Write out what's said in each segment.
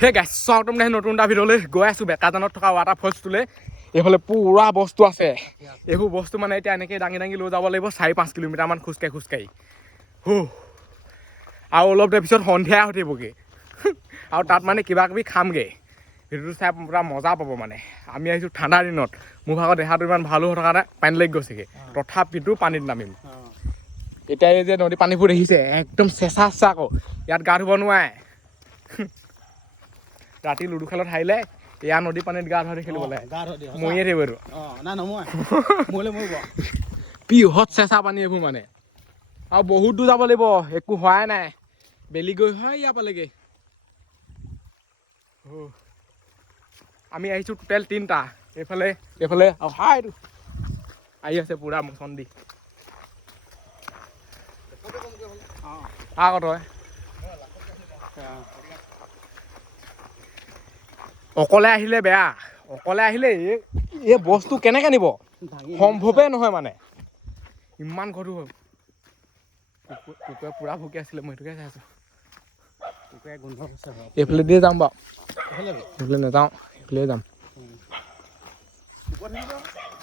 সেই গাইছ একদম নতুন এটা ভিডিঅ'লৈ গৈ আছোঁ বেকাজানত থকা ৱাটাৰফলছটোলৈ এইফালে পুৰা বস্তু আছে এইবোৰ বস্তু মানে এতিয়া এনেকৈ দাঙি দাঙি লৈ যাব লাগিব 4-5 কিলোমিটাৰমান খোজকাঢ়ি আৰু অলপ দেৰি পিছত সন্ধিয়া হৈ থাকিবগৈ আৰু তাত মানে কিবা কিবি খামগৈ সেইটো চাই পুৰা মজা পাব মানে আমি আহিছোঁ ঠাণ্ডা দিনত মোৰ ভাগৰ দেহাটো ইমান ভাল হৈ থকা নাই পানী লাগি গৈছেগৈ তথাপিতো পানীত নামিম এতিয়া এই যে নদী পানীবোৰ দেখিছে একদম চেঁচা আকৌ ইয়াত গা ধুব নোৱাৰে ৰাতি লুডু খেলত হাৰিলে এয়া নদী পানীত গা ধুৱাই খেলিব লাগে মৰিয়ে থাকিব এইটো পিহত চেঁচা পানী এইবোৰ মানে আৰু বহুত দূৰ যাব লাগিব একো হোৱাই নাই বেলি গৈ হয় ইয়াৰ পালেগৈ আমি আহিছোঁ টোটেল 3টা এইফালে এইটো আহি আছে পুৰা মোচন দি তই অকলে আহিলে বেয়া অকলে আহিলে এই বস্তু কেনেকৈ নিব সম্ভৱেই নহয় মানে ইমান গধুৰ হ'ল কুকুৰে পুৰা ভুকি আছিলে মই সেইটোকে চাই আছোঁ এইফালে দিয়ে যাম বাৰু সেইফালে নাযাওঁ সেইফালে যাম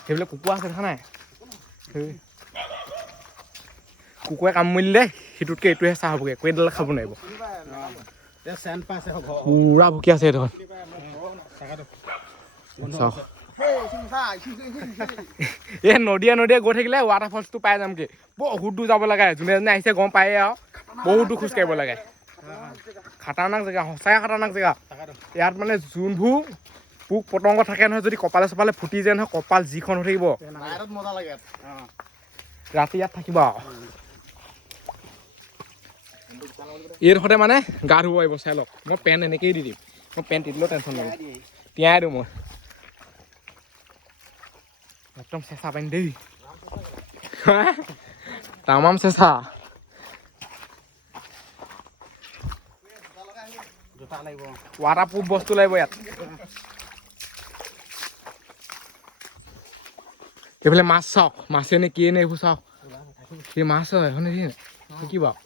সেইফালে কুকুৰ আছে দেখা নাই কুকুৰে কামুৰিলে সেইটোতকৈ এইটোহে চাহ হ'বগৈ একো এডাল খাব নোৱাৰিব পুৰা ভুকি আছে এইটো এই নদীয়ে গৈ থাকিলে ৱাটাৰফলছটো পাই যামগৈ বহুত দূৰ যাব লাগে যোনে যোনে আহিছে গম পায়ে আৰু বহুত দূৰ খোজ কাঢ়িব লাগে খাতাৰনাক জেগা সঁচাই খাতাৰনাক জেগা ইয়াত মানে যোনবোৰ পোক পতংগ থাকে নহয় যদি কপালে চপালে ফুটি যায় নহয় কপাল যিখন হৈ থাকিব ৰাতি ইয়াত থাকিব আৰু এইডোখৰতে মানে গা ধুব পাৰিব চাই লওক মই পেণ্ট এনেকেই দি দিম মই পেণ্ট তিতিলেও টেনশ্যন নাই তিয়াই দিওঁ মই একদম চেঁচা পানী দেই তামাম চেঁচা ৱাটাৰপ্ৰুফ বস্তু লাগিব ইয়াত এইফালে মাছ চাওক মাছে নে কিয়ে নে এইবোৰ চাওক এই মাছ হয় এখন কি বাৰু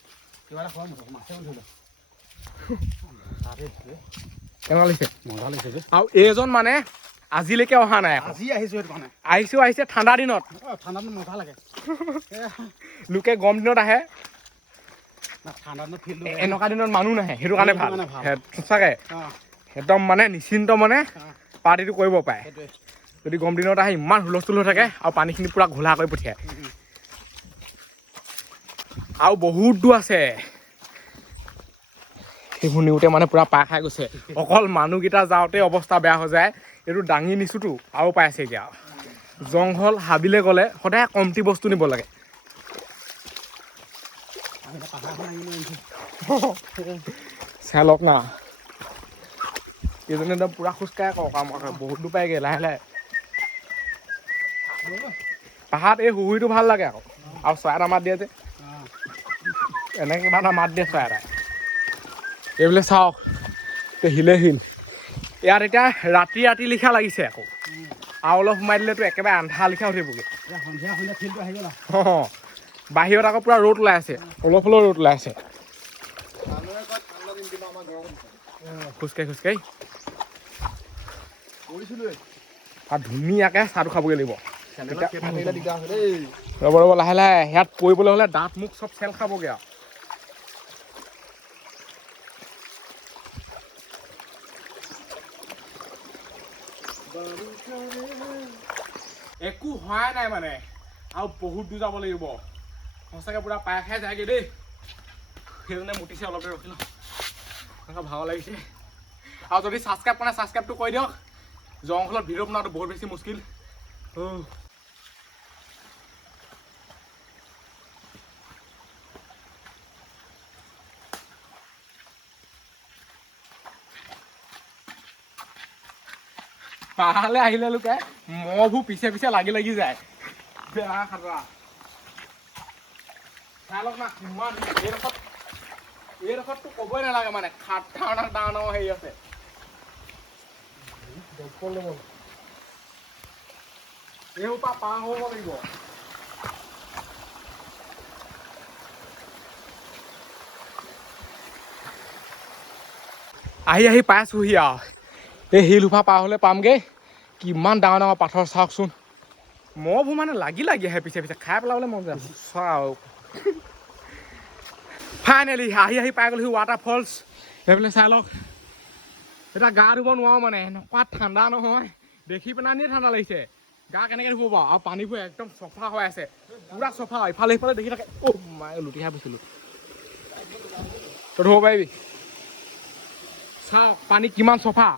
কেনেকুৱা লাগিছে আৰু এইজন মানে আজিলৈকে অহা নাই আহিছে ঠাণ্ডা দিনত মজা লাগে লোকে গৰম দিনত আহে এনেকুৱা দিনত মানুহ নাহে সেইটো কাৰণে ভাল সঁচাকে একদম মানে নিশ্চিন্ত মানে পাৰ্টিটো কৰিব পাৰে যদি গৰম দিনত আহে ইমান হুলস্থুল হৈ থাকে আৰু পানীখিনি পুৰা ঘোলা কৰি পঠিয়ায় আৰু বহুত দূৰ আছে সেইবোৰ নিওঁতে মানে পুৰা পাৰ খাই গৈছে অকল মানুহকেইটা যাওঁতে অৱস্থা বেয়া হৈ যায় এইটো দাঙি নিছোঁতো আৰু পাই আছে এতিয়া জংঘল হাবিলে গ'লে সদায় কমটি বস্তু নিব লাগে চাই লওক না এইজনে একদম পুৰা খোজকাঢ়ে আকৌ কাম বহুত দূৰ পায়গৈ লাহে লাহে পাহাৰত এই হুহুৰিটো ভাল লাগে আকৌ আৰু চৰাই এটা মাত দিয়ে যে এনেকৈ কিবা এটা মাত দিয়ে চৰাই এটাই এইবোলে চাওক শিল ইয়াত এতিয়া ৰাতি লিখা লাগিছে আকৌ আৰু অলপ সোমাই দিলেতো একেবাৰে আন্ধাৰ লিখা উঠিবগৈ বাহিৰত আকৌ পুৰা ৰ'দ ওলাই আছে অলপ ৰ'দ ওলাই আছে খোজকাঢ়ি আৰু ধুনীয়াকৈ চাহটো খাবগৈ লাগিব ৰ'ব লাহে লাহে ইয়াত পৰিবলৈ হ'লে দাঁত মুখ চব চেল খাবগৈ আৰু একো হোৱাই নাই মানে আৰু বহুত দূৰ যাব লাগিব সঁচাকৈ পুৰা পাই খাই যায়গৈ দেই সেইজনে মুতিছে অলপ দেৰি ৰখি লওঁ ভাগৰ লাগিছে আৰু যদি ছাবস্ক্ৰাইব কৰা নাই ছাবস্ক্ৰাইবটো কৰি দিয়ক জংঘলত ভিডিঅ' বনোৱাটো বহুত বেছি মুস্কিল পাহাৰলৈ আহিলে লোকে মহবোৰ পিছে লাগি যায় বেয়া খাতৰা চাই লওক না কিমান এইডোখৰততো ক'বই নালাগে মানে ডাঙৰ হেৰি আছে এইসোপা পাৰ হ'ব লাগিব আহি পাইছোহি আৰু এই শিল সোপা পাৰ হ'লে পামগৈ কিমান ডাঙৰ ডাঙৰ পাথৰ চাওকচোন মহবোৰ মানে লাগি আহে পিছে পিছে খাই পেলাবলৈ মন যায় চাওক ফাইনেলি আহি পাই গ'লোহি ৱাটাৰ ফলছ সেইফালে চাই লওক এতিয়া গা ধুব নোৱাৰো মানে এনেকুৱা ঠাণ্ডা নহয় দেখি পেলাই ঠাণ্ডা লাগিছে গা কেনেকৈ ধুব বাৰু আৰু পানীবোৰ একদম চফা হৈ আছে পুৰা চফা ইফালে সিফালে দেখি থাকে অ' মায়ে লুটি খাই গৈছিলোঁ তই ধুব পাৰিবি চাওক পানী কিমান চফা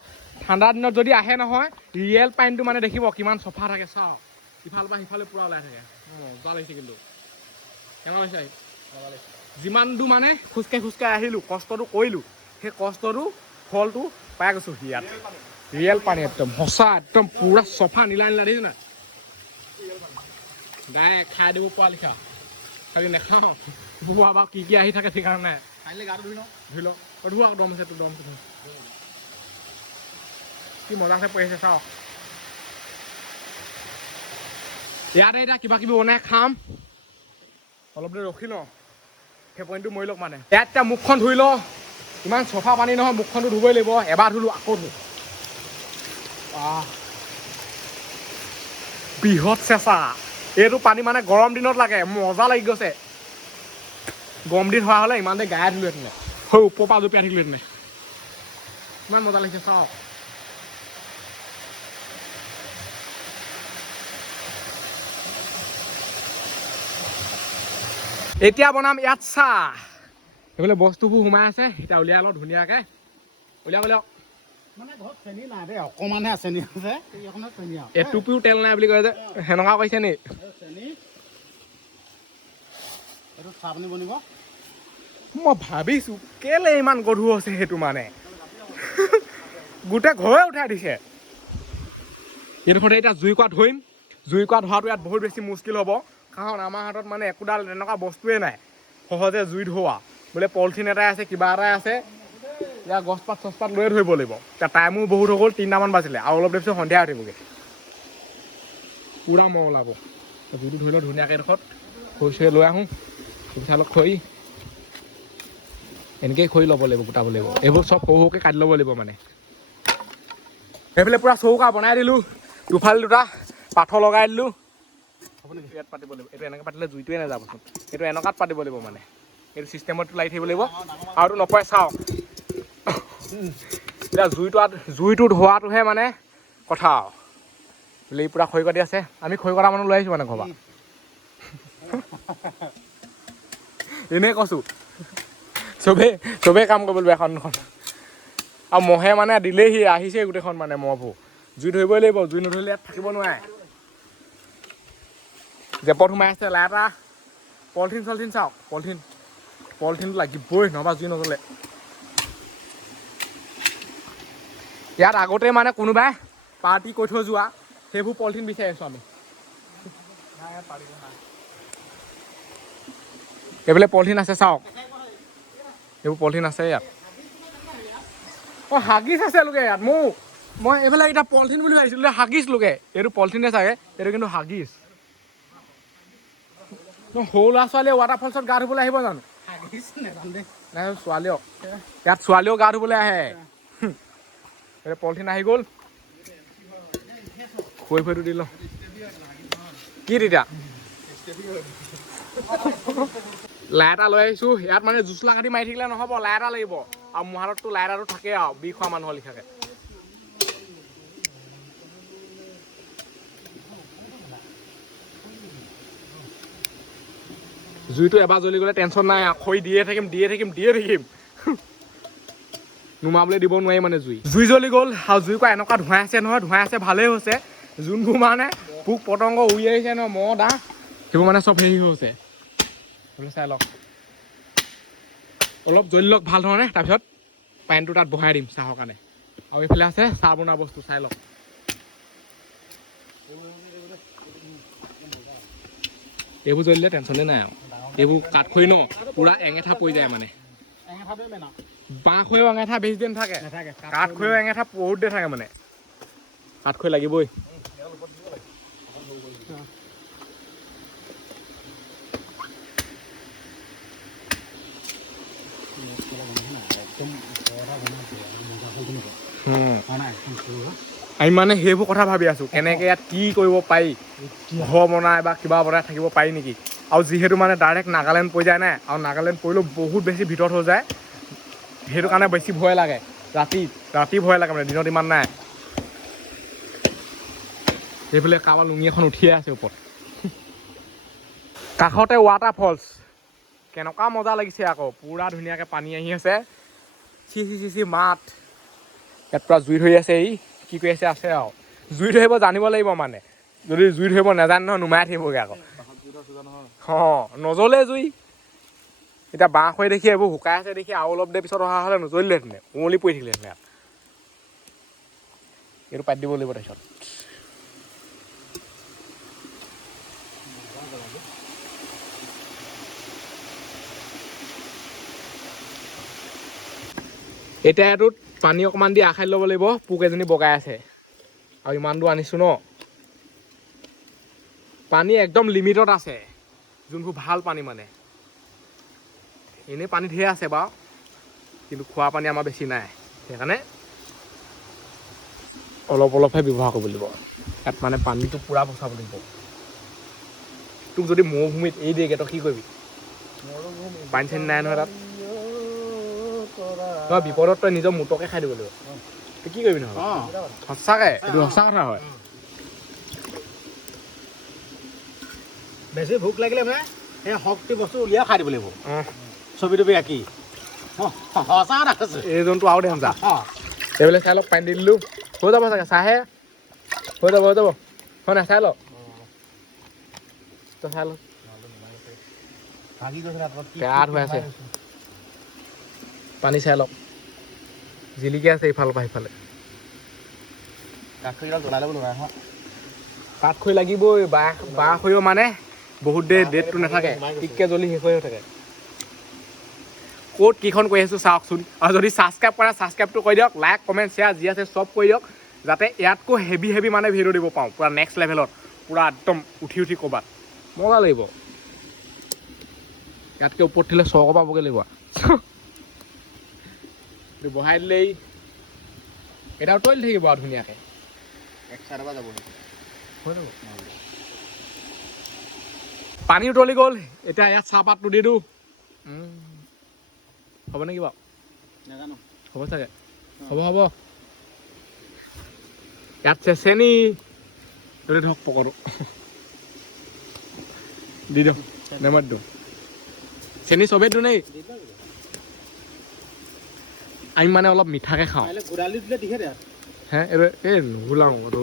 ঠাণ্ডা দিনত যদি আহে নহয় ৰিয়েল পানীটো মানে দেখিব কিমান চফা থাকে চাওক ইফালৰ পৰা সিফালে পুৰা ওলাই থাকে মজা লাগিছে কিন্তু কেনেকুৱা লাগিছে যিমান দূৰ মানে খোজকাঢ়ি আহিলোঁ কষ্টটো কৰিলোঁ সেই কষ্টটো ফলটো পাই গৈছোঁ ইয়াত ৰিয়েল পানী একদম সঁচা একদম পুৰা চফা নীলা দেখিছোঁ না গাই খাই দিব পোৱা লিখা খালি নেখাওঁ বুঢ়া বা কি আহি থাকে ঠিকানা নাই কাইলৈ গাটো ধুই লওঁ ধুই আকৌ দম আছে তোৰ দম কি মজাছে পৰিছে চাওঁ ইয়াতে এতিয়া কিবা কিবি বনাই খাম অলপ দেৰি ৰখি লওঁ সেই পইণ্টটো মৰি লওক মানে ইয়াত এতিয়া মুখখন ধুই লওঁ ইমান চফা পানী নহয় মুখখনটো ধুবই লাগিব এবাৰ ধুলোঁ আকৌ ধুওঁ বৃহৎ চেঁচা এইটো পানী মানে গৰম দিনত লাগে মজা লাগি গৈছে গৰম দিন হোৱা হ'লে ইমান দেৰি গায়ে ধুলোহেঁতেনে হৈ ওপৰৰ পৰা জপিয়াই থাকিলোহেঁতেনে ইমান মজা লাগিছে চাওক এতিয়া বনাম ইয়াত চাহ এইফালে বস্তুবোৰ সোমাই আছে এতিয়া উলিয়াই লওঁ ধুনীয়াকৈ উলিয়াওক মানে ঘৰত চেনি নাই দেই অকণমানহে চেনি আছে এটুপিও তেল নাই বুলি কয় যে সেনেকুৱা কৈছে নি চেনি এইটো চাহ পানী বনিব মই ভাবিছোঁ কেলে ইমান গধুৰ হৈছে সেইটো মানে গোটেই ঘৰে উঠাই দিছে এইডোখৰতে এতিয়া জুইকুৰা ধৰিম জুইকুৰা ধৰাটো ইয়াত বহুত বেছি মুস্কিল হ'ব কাৰণ আমাৰ হাতত মানে একোডাল তেনেকুৱা বস্তুৱে নাই সহজে জুই ধৰোৱা বোলে পলিথিন এটাই আছে কিবা এটাই আছে ইয়াৰ গছপাত চছপাত লৈয়ে ধৰিব লাগিব এতিয়া টাইমো বহুত হৈ গ'ল 3টামান বাজিলে আৰু অলপ দেৰি পিছত সন্ধিয়া উঠিবগৈ পূৰা মহ ওলাব জুইটো ধৰি লওঁ ধুনীয়াকৈ এডোখৰত খৰি চৰি লৈ আহোঁ চালক খৰি এনেকৈয়ে খৰি ল'ব লাগিব গোটাব লাগিব এইবোৰ চব সৰু সৰুকৈ কাটি ল'ব লাগিব মানে সেইফালে পূৰা চৌকা বনাই দিলোঁ দুফালে দুটা পাথৰ লগাই দিলোঁ ইয়াত পাতিব লাগিব এইটো এনেকৈ পাতিলে জুইটোৱে নাযাবচোন এইটো এনেকুৱাত পাতিব লাগিব মানে এইটো চিষ্টেমতটো লাগি থাকিব লাগিব আৰু নপৰে চাওক এতিয়া জুইটো ধোৱাটোহে মানে কথা আৰু বোলে পূৰা খৰি কাটি আছে আমি খৰি কটা মানুহ লৈ আহিছোঁ মানে ঘৰবা এনেই কৈছোঁ চবেই কাম কৰিব লাগিব এখনখন আৰু মহে মানে দিলেহি আহিছে গোটেইখন মানে মহবোৰ জুই ধৰিবই লাগিব জুই নধৰিলে ইয়াত থাকিব নোৱাৰে জেপত সোমাই আছে লাইটা পলিথিন চলিথিন চাওক পলিথিনটো লাগিবই নহবা জুই নজ্বলে ইয়াত আগতে মানে কোনোবাই পাৰ্টি কৰি থৈ যোৱা সেইবোৰ পলিথিন বিচাৰি আছোঁ আমি এইফালে পলিথিন আছে চাওক এইবোৰ পলিথিন আছে ইয়াত অঁ হাগিছ আছে লোকে ইয়াত মই এইফালে এতিয়া পলিথিন বুলি ভাবিছিলোঁ হাগিছ লোকে এইটো পলিথিনে চাগে এইটো কিন্তু হাগিছ সৰু ল'ৰা ছোৱালীয়ে ৱাটাৰফলছত গা ধুবলৈ আহিব জানো নাই ছোৱালীও ইয়াত ছোৱালীও গা ধুবলৈ আহে এইটো পলিথিন আহি গ'ল খৰিটো দি লওঁ কি তেতিয়া লাইট এটা লৈ আহিছোঁ ইয়াত মানে জুচলা কাটি মাৰি থাকিলে নহ'ব লাইট এটা লাগিব আৰু মোৰ হাতততো লাইট এটাটো থাকেই আৰু বিষ খোৱা মানুহৰ লিখাকে জুইটো এবাৰ জ্বলি গ'লে টেনশ্যন নাই খৰি দিয়ে থাকিম নুমাবলৈ দিব নোৱাৰি মানে জুই জ্বলি গ'ল আৰু জুইকুৰা এনেকুৱা ধোঁৱাই আছে ভালেই হৈছে যোনবোৰ মানে পোক পতংগ উৰি আহিছে নহয় মহ দাহ সেইবোৰ মানে চব হেৰি হৈছে চাই লওক অলপ জ্বলি লওক ভাল ধৰণে তাৰপিছত পানীটো তাত বহাই দিম চাহৰ কাৰণে আৰু এইফালে আছে চাহ বনোৱা বস্তু চাই লওক এইবোৰ জ্বলিলে টেনশ্যনে নাই আৰু এইবোৰ কাঠ খৰি ন পুৰা এঙেঠা পৰি যায় মানে বাঁহ খৰিও এঙেঠা বেছি দিন থাকে কাঠ খৰিও এঙেঠা বহুত দেৰি থাকে মানে কাঠ খৰি লাগিবই আমি মানে সেইবোৰ কথা ভাবি আছোঁ কেনেকৈ ইয়াত কি কৰিব পাৰি ঘৰ বনাই বা কিবা বনাই থাকিব পাৰি নেকি আৰু যিহেতু মানে ডাইৰেক্ট নাগালেণ্ড পৰি যায় নাই আৰু নাগালেণ্ড পৰিলেও বহুত বেছি ভিতৰত হৈ যায় সেইটো কাৰণে বেছি ভয় লাগে ৰাতি ভয় লাগে মানে দিনত ইমান নাই এইফালে কাৰোবাৰ লুঙি এখন উঠিয়ে আছে ওপৰত কাষতে ৱাটাৰ ফলছ কেনেকুৱা মজা লাগিছে আকৌ পুৰা ধুনীয়াকৈ পানী আহি আছে চি মাত ইয়াত পুৰা জুই ধৰি আছে কি কৰি আছে আৰু জুই ধৰিব জানিব লাগিব মানে যদি জুই ধৰিব নাজানে নহয় নুমাই থাকিবগৈ আকৌ নজ্বলে জুই এতিয়া বাঁহ হৈ দেখি এইবোৰ শুকাই আছে দেখি আৰু অলপ দেৰি পিছত অহা হ'লে নজ্বলিলেহেঁতেন কুঁৱলী পৰি থাকিলেহেঁতেন ইয়াত এইটো পাতি দিব লাগিব তাৰপিছত এতিয়া এইটোত পানী অকণমান দি আখাই ল'ব লাগিব পোক এজনী বগাই আছে আৰু ইমান দূৰ আনিছোঁ ন পানী একদম লিমিটত আছে যোনবোৰ ভাল পানী মানে এনেই পানী ধেৰ আছে বাৰু কিন্তু খোৱা পানী আমাৰ বেছি নাই সেইকাৰণে অলপহে ব্যৱহাৰ কৰিব লাগিব ইয়াত মানে পানীটো পূৰা বচাব লাগিব তোক যদি মৰুভূমিত এৰি দিয়েগৈ তই কি কৰিবি পানী চানী নাই নহয় তাত তই বিপদত তই নিজৰ মোটকে খাই দিব লাগিব তই কি কৰিবি নহয় সঁচাকৈ এইটো সঁচা কথা হয় বেছি ভোক লাগিলে মানে সেই শক্তি বস্তু উলিয়াই খাই দিব লাগিব ছবি টবি আঁকি সঁচা কথা কৈছোঁ এই জন্তু আৰু দেখাম চা এইবিলাক চাই লওক পানী দি দিলোঁ হৈ যাব চাগে চাহে হৈ যাব হয় নাই চাই ল তই চাই ল বেয়া হৈ আছে পানী চাই লওক জিলিকি আছে ইফালৰ পৰা সিফালে কাঠখৰিডাল জ্বলাই ল'ব নোৱাৰে নহয় কাঠ খৰি লাগিবই বাঁহ খৰিও মানে বহুত দেৰি ডেটটো নাথাকে টিককৈ জ্বলি শেষ হৈ থাকে ক'ত কিখন কৈ আছোঁ চাওকচোন আৰু যদি ছাবস্ক্ৰাইব কৰে ছাবস্ক্ৰাইবটো কৰি দিয়ক লাইক কমেণ্ট শ্বেয়াৰ যি আছে চব কৰি দিয়ক যাতে ইয়াতকৈ হেভি মানে ভিডিঅ' দিব পাওঁ পূৰা নেক্সট লেভেলত পূৰা একদম উঠি ক'ৰবাত মজা লাগিব ইয়াতকৈ ওপৰত উঠিলে চৰকৰ পাবগৈ লাগিব বহাই দিলেই এটা উতলি থাকিব আৰু ধুনীয়াকৈ এক চাইডৰ পৰা যাব হৈ যাব পানী উতলি গ'ল এতিয়া ইয়াত চাহপাতটো দি দিওঁ হ'ব নেকি বাৰু নাজানো হ'ব চাগে হ'ব ইয়াত চেনি যদি ধৰক পকৰো দি দিওঁ নেমাত দিওঁ চেনি চবেই দিওঁ নেকি আমি মানে অলপ মিঠাকৈ খাওঁ ঘূৰালি দিলে দিহে দে হে এইটো এই নুঘূলাওঁ এইটো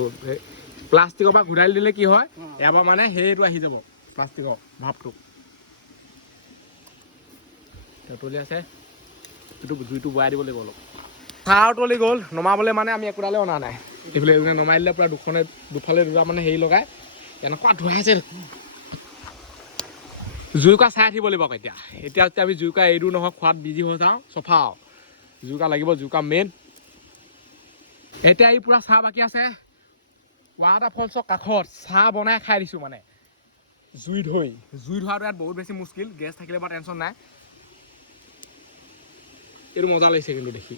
প্লাষ্টিকৰ পৰা ঘূৰাই দিলে কি হয় এবাৰ মানে সেইটো আহি যাব প্লাষ্টিকৰ ভাপটো উতলি আছে এইটো জুইটো বৰাই দিব লাগিব অলপ চাহ উতলি গ'ল নমাবলৈ মানে আমি একোডালে অনা নাই এইফালে নমাই দিলে পূৰা দুফালে দুটা মানে হেৰি লগাই এনেকুৱা ধুৱাইছে জুইকুৰা চাই থাকিব লাগিব এতিয়া আমি জুইকুৰা এৰি দিওঁ নহয় খোৱাত বিজি হৈ যাওঁ চফা জুইকুৰা লাগিব জুইকুৰা মেইন এতিয়া এই পূৰা চাহ বাকী আছে ৱাটাৰ ফলছৰ কাষত চাহ বনাই খাই দিছোঁ মানে জুই ধৰাটো ইয়াত বহুত বেছি মুস্কিল গেছ থাকিলে বাৰু টেনশ্যন নাই এইটো মজা লাগিছে কিন্তু দেখি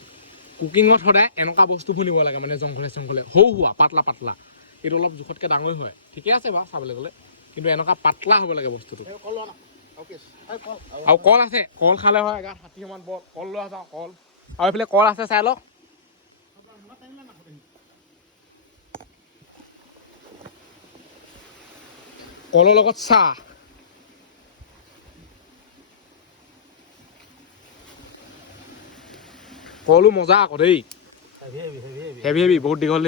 কুকিঙত সদায় এনেকুৱা বস্তুবোৰ নিব লাগে মানে জংঘলে হোৱা পাতলা এইটো অলপ জোখতকৈ ডাঙৰ হয় ঠিকে আছে বাৰু চাবলৈ গ'লে কিন্তু এনেকুৱা পাতলা হ'ব লাগে বস্তুটো আৰু কল আছে কল খালে হয় 60 মান কল লোৱা যাওঁ কল আৰু এইফালে কল আছে চাই লওক কলৰ লগত চাহ কলো মজা আকৌ দেই হেভি বহুত দীঘল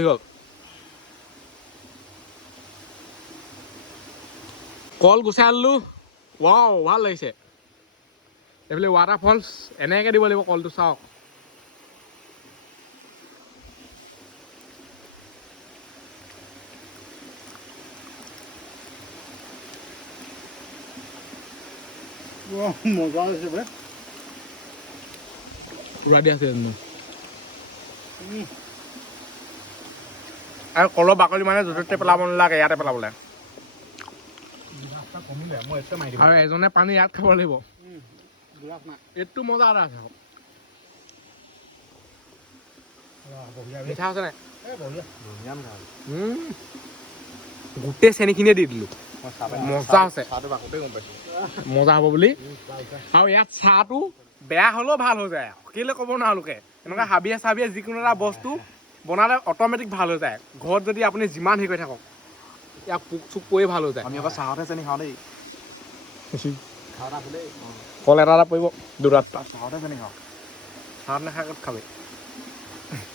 কল গুচাই আনিলোঁ ৱাও ভাল লাগিছে এইফালে ৱাটাৰ ফলছ এনেকৈ দিব লাগিব কলটো চাওক মজা হৈছে বে পুৰা দি আছে আৰু কলৰ বাকলি মানে য'তে পেলাব নালাগে ইয়াতে পেলাব লাগে আৰু এজনে পানী ইয়াত খাব লাগিব এইটো মজা এটা আছে মিঠা আছে নাই গোটেই চেনিখিনিয়ে দি দিলোঁ মজা আছে মজা হ'ব বুলি আৰু ইয়াত চাহটো বেয়া হ'লেও ভাল হৈ যায় কেলৈ ক'ব নোৱাৰো লোকে এনেকুৱা হাবিয়ে চাবিয়ে যিকোনো এটা বস্তু বনালে অট'মেটিক ভাল হৈ যায় ঘৰত যদি আপুনি যিমান হেৰি কৰি থাকক ইয়াক পোক চোক পৰি ভাল হৈ যায় আমি আকৌ চাহতহে চেনি খাওঁ দেই কল এটা পৰিব দুটাত চাহতহে চেনি খাওঁ চাহত নাখাই ক'ত খাবি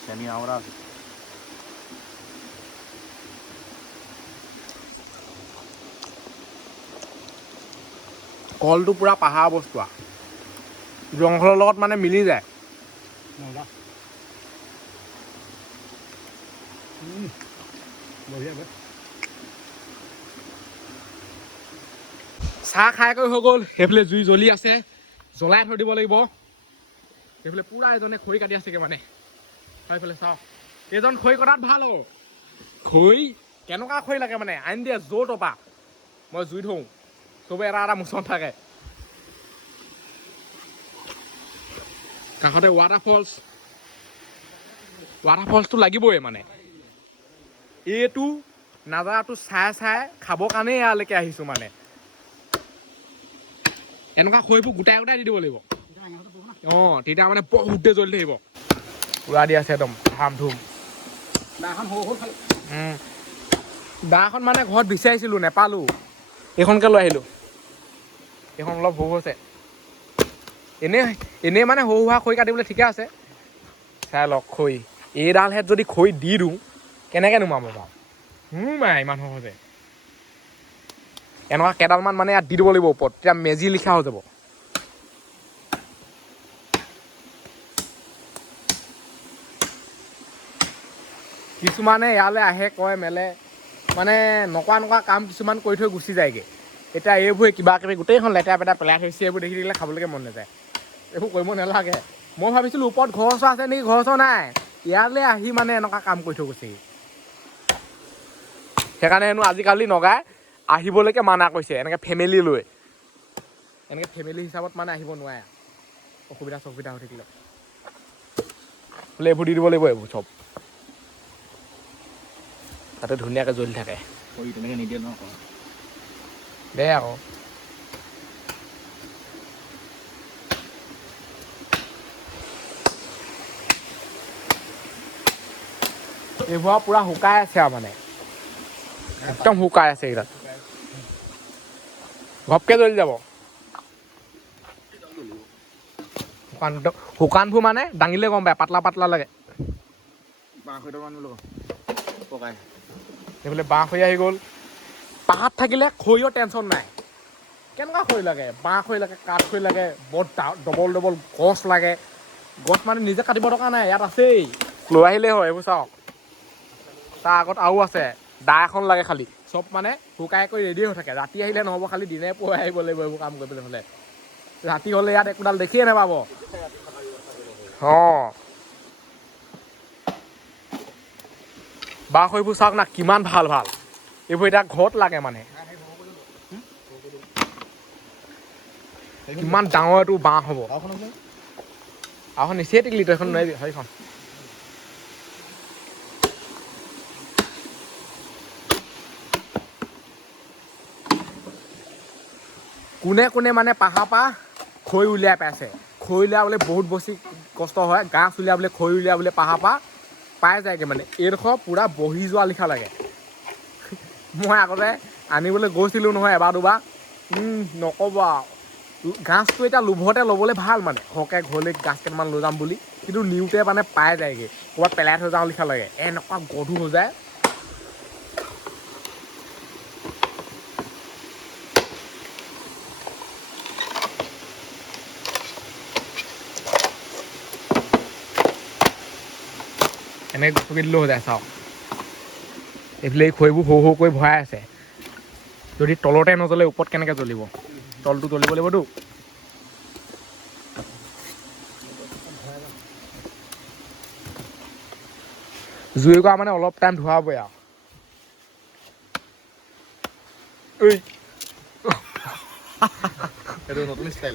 চেনি আৰু এটা আছে কলটো পূৰা পাহাৰ বস্তু আৰু জংঘলৰ লগত মানে মিলি যায় চাহ খাই কৰি হৈ গ'ল সেইফালে জুই জ্বলি আছে জ্বলাই থৈ দিব লাগিব সেইফালে পূৰা এজনে খৰি কাটি আছেগৈ মানে সেইফালে চাওক এইজন খৰি কটাত ভাল হ'ব খৰি কেনেকুৱা খৰি লাগে মানে আনি দিয়ে য'ৰ টপা মই জুই থওঁ চবেই এটা এটা মোচন থাকে কাষতে ৱাটাৰফলছটো লাগিবই মানে এইটো নাজাৰাটো চাই চাই খাবৰ কাৰণেই ইয়ালৈকে আহিছোঁ মানে এনেকুৱা খৰিবোৰ গোটাই গোটাই দি দিব লাগিব অঁ তেতিয়া মানে বহুতে জ্বলি থাকিব উৰা দি আছে একদম ধাম ধুম দাখন মানে ঘৰত বিচাৰিছিলোঁ নেপালোঁ এইখনকে লৈ আহিলোঁ এইখন অলপ সৰু হৈছে এনেই মানে সৰু সুৰা খৰি কাটিবলৈ ঠিকে আছে চাই লওক খৰি এইডালহেঁত যদি খৰি দি দিওঁ কেনেকৈ নুমাব বাৰু মাই ইমান সহজে এনেকুৱা কেইডালমান মানে ইয়াত দি দিব লাগিব ওপৰত তেতিয়া মেজি লিখা হৈ যাব কিছুমানে ইয়ালৈ আহে কয় মেলে মানে নকৰা কাম কিছুমান কৰি থৈ গুচি যায়গৈ এতিয়া এইবোৰে কিবা কিবি গোটেইখন লেতেৰা পেতেৰা পেলাই থৈছে এইবোৰ দেখি থাকিলে খাবলৈকে মন নাযায় এইবোৰ কৰিব নালাগে মই ভাবিছিলোঁ ওপৰত ঘৰ চৰ আছে নেকি ঘৰ চৰ নাই ইয়ালৈ আহি মানে এনেকুৱা কাম কৰি থৈ গৈছেহি সেইকাৰণে হেনো আজিকালি নগাই আহিবলৈকে মানা কৰিছে এনেকৈ ফেমিলি লৈ এনেকৈ ফেমিলি হিচাপত মানে আহিব নোৱাৰে অসুবিধা চসুবিধা হৈ থাকিলে বোলে এইবোৰ দি দিব লাগিব এইবোৰ চব তাতে ধুনীয়াকৈ জ্বলি থাকে খৰি তেনেকৈ নিদিয়ে ন দে আকৌ এইবোৰ পূৰা শুকাই আছে আৰু মানে একদম শুকাই আছে এইকেইটাত ঘপকৈ জ্বলি যাব শুকানবোৰ মানে দাঙিলে গম পায় পাতলা পাতলা লাগে পকাই এইফালে বাঁহ খৰি আহি গ'ল পাহাৰত থাকিলে খৰিও টেনশ্যন নাই কেনেকুৱা খৰি লাগে বাঁহ খৰি লাগে কাঠ খৰি লাগে বৰ ডবল গছ লাগে গছ মানে নিজে কাটিব দৰকাৰ নাই ইয়াত আছেই লৈ আহিলেই হয় এইবোৰ চাওক তাৰ আগত আৰু আছে দা এখন লাগে খালি চব মানে শুকাই কৰি ৰেডি হৈ থাকে ৰাতি আহিলে নহ'ব খালি দিনে পুৱাই আহিব লাগিব এইবোৰ কাম কৰিবলৈ হ'লে ৰাতি হ'লে ইয়াত একোডাল দেখিয়ে নাপাব অঁ বাঁহ খৰিবোৰ চাওক না কিমান ভাল এইবোৰ এতিয়া ঘৰত লাগে মানে কিমান ডাঙৰ এইটো বাঁহ হ'ব আৰু নিচেই টিকলি তই এখন নোৱাৰিবি সেইখন কোনে কোনে মানে পাহাৰ পৰা খৰি উলিয়াই পাইছে খৰি উলিয়াবলৈ বহুত বেছি কষ্ট হয় গাছ উলিয়াবলৈ খৰি উলিয়াবলৈ পাহাৰ পৰা পাই যায়গৈ মানে এইডোখৰ পূৰা বহি যোৱা লিখা লাগে মই আগতে আনিবলৈ গৈছিলোঁ নহয় এবাৰ দুবাৰ নক'ব আৰু গাছটো এতিয়া লোভতে ল'বলৈ ভাল মানে সৰহকৈ ঘৰলৈ গাছ কেইটামান লৈ যাম বুলি কিন্তু নিওঁতে মানে পাই যায়গৈ ক'ৰবাত পেলাই থৈ যাওঁ লিখা লাগে এনেকুৱা গধুৰ হৈ যায় এনেকৈ গছকি দিলেও হৈ যায় চাওক এইফালে এই খৰিবোৰ সৰু সৰুকৈ ভৰাই আছে যদি তলতে নজ্বলে ওপৰত কেনেকৈ জ্বলিব তলটো জ্বলিব লাগিবতো জুই কৰা মানে অলপ টাইম ধোৱাবই আৰু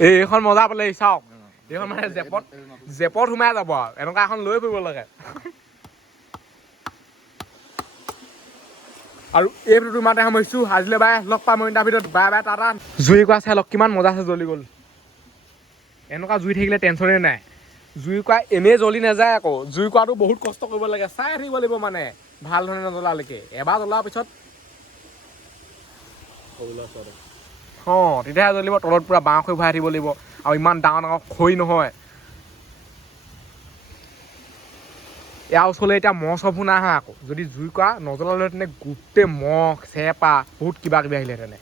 এইখন মজা পালে চাওক এইখন মানে জেপত সোমাই যাব আৰু এনেকুৱা এখন লৈ ফুৰিব লাগে আৰু এই ভিডিঅ'টো ইমানতে সামৰিছোঁ আজিলৈ বাই লগ পাম মই ভিডিঅ'ত বাই বাই টাটা জুই কোৱা চাই লওক কিমান মজা আছে জ্বলি গ'ল এনেকুৱা জুই থাকিলে টেনশ্যনেই নাই জুই কোৱা এনেই জ্বলি নাযায় আকৌ জুই কোৱাটো বহুত কষ্ট কৰিব লাগে চাই থাকিব লাগিব মানে ভাল ধৰণে নজ্বলালৈকে এবাৰ জ্বলাৰ পিছত তেতিয়াহে জ্বলিব তলত পূৰা বাঁহ খৰি ভৰাই থাকিব লাগিব আৰু ইমান ডাঙৰ ডাঙৰ খৰি নহয় ইয়াৰ ওচৰলৈ এতিয়া মহ চববোৰ নাহা আকৌ যদি জুই কোৱা নজ্বলালেহেঁতেনে গোটেই মহ চেপা বহুত কিবা কিবি আহিলেহেঁতেনে